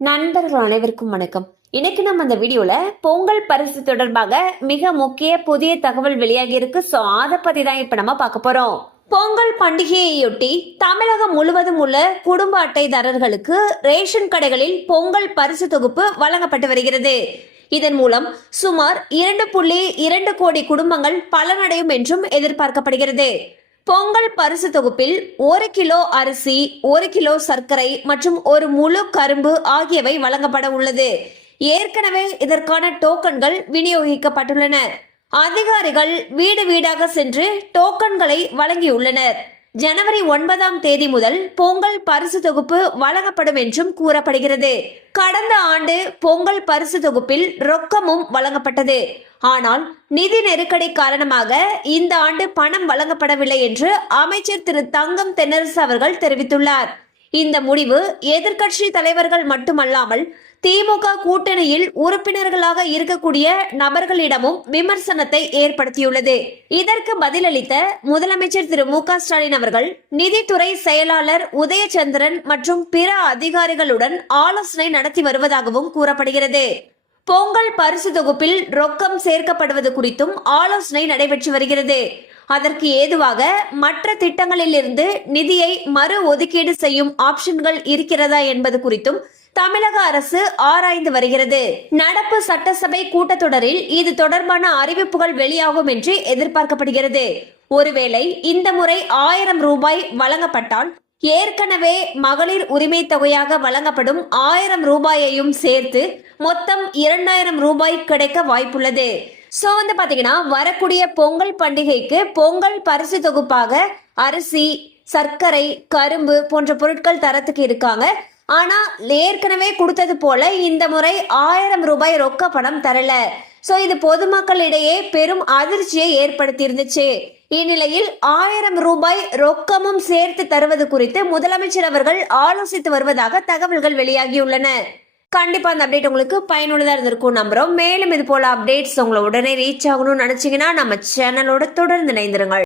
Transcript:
நண்பர்கள் அனைவருக்கும் வணக்கம். இன்னைக்கு நம்ம அந்த வீடியோல பொங்கல் பரிசு தொடர்பாக மிக முக்கிய புதிய தகவல் வெளியாகி இருக்கு. சோ அதை பத்தி தான் இப்ப நம்ம பார்க்க போறோம். பொங்கல் பண்டிகையையொட்டி தமிழகம் முழுவதும் உள்ள குடும்ப அட்டைதாரர்களுக்கு ரேஷன் கடைகளில் பொங்கல் பரிசு தொகுப்பு வழங்கப்பட்டு வருகிறது. இதன் மூலம் சுமார் இரண்டு புள்ளி இரண்டு கோடி குடும்பங்கள் பலனடையும் என்றும் எதிர்பார்க்கப்படுகிறது. பொங்கல் பரிசு தொகுப்பில் ஒரு கிலோ அரிசி ஒரு கிலோ சர்க்கரை மற்றும் ஒரு முழு கரும்பு ஆகியவை வழங்கப்பட உள்ளது. ஏற்கனவே இதற்கான டோக்கன்கள் விநியோகிக்கப்பட்டுள்ளன. அதிகாரிகள் வீடு வீடாக சென்று டோக்கன்களை வழங்கியுள்ளனர். ஜனவரி ஒன்பதாம் தேதி முதல் பொங்கல் பரிசு தொகுப்பு வழங்கப்படும் என்றும் கூறப்படுகிறது. கடந்த ஆண்டு பொங்கல் பரிசு தொகுப்பில் ரொக்கமும் வழங்கப்பட்டது. ஆனால் நிதி நெருக்கடி காரணமாக இந்த ஆண்டு பணம் வழங்கப்படவில்லை என்று அமைச்சர் திரு தங்கம் தென்னரசு அவர்கள் தெரிவித்துள்ளார். இந்த முடிவு எதிர்க்கட்சி தலைவர்கள் மட்டுமல்லாமல் திமுக கூட்டணியில் உறுப்பினர்களாக இருக்கக்கூடிய நபர்களிடமும் விமர்சனத்தை ஏற்படுத்தியுள்ளது. இதற்கு பதிலளித்த முதலமைச்சர் திரு மு க ஸ்டாலின் அவர்கள் நிதித்துறை செயலாளர் உதயச்சந்திரன் மற்றும் பிற அதிகாரிகளுடன் ஆலோசனை நடத்தி வருவதாகவும் கூறப்படுகிறது. பொங்கல் பரிசு தொகுப்பில் ரொக்கம் சேர்க்கப்படுவது குறித்தும் ஆலோசனை நடைபெற்று வருகிறது. அதற்கு ஏதுவாக மற்ற திட்டங்களிலிருந்து நிதியை மறு ஒதுக்கீடு செய்யும் ஆப்ஷன்கள் இருக்கிறதா என்பது குறித்தும் தமிழக அரசு ஆராய்ந்து வருகிறது. நடப்பு சட்டசபை கூட்டத்தொடரில் இது தொடர்பான அறிவிப்புகள் வெளியாகும் என்று எதிர்பார்க்கப்படுகிறது. ஒருவேளை இந்த முறை ஆயிரம் ரூபாய் வழங்கப்பட்டால் ஏற்கனவே மகளிர் உரிமை தொகையாக வழங்கப்படும் ஆயிரம் ரூபாயையும் சேர்த்து மொத்தம் இரண்டாயிரம் ரூபாய் கிடைக்க வாய்ப்புள்ளது. ஸோ வந்து பார்த்தீங்கன்னா வரக்கூடிய பொங்கல் பண்டிகைக்கு பொங்கல் பரிசு தொகுப்பாக அரிசி சர்க்கரை கரும்பு போன்ற பொருட்கள் தரத்துக்கு இருக்காங்க. ஆனா ஏற்கனவே கொடுத்தது போல இந்த முறை ஆயிரம் ரூபாய் ரொக்க பணம் தரல. சோ இது பொதுமக்களிடையே பெரும் அதிர்ச்சியை ஏற்படுத்தி இருந்துச்சு இந்நிலையில் ஆயிரம் ரூபாய் ரொக்கமும் சேர்த்து தருவது குறித்து முதலமைச்சர் அவர்கள் ஆலோசித்து வருவதாக தகவல்கள் வெளியாகியுள்ளன. கண்டிப்பா அந்த அப்டேட் உங்களுக்கு பயனுள்ளதா இருந்திருக்கும் நம்புறோம். மேலும் இது போல அப்டேட்ஸ் உங்களை உடனே ரீச் ஆகணும்னு நினைச்சீங்கன்னா நம்ம சேனலோட தொடர்ந்து இணைந்திருங்கள்.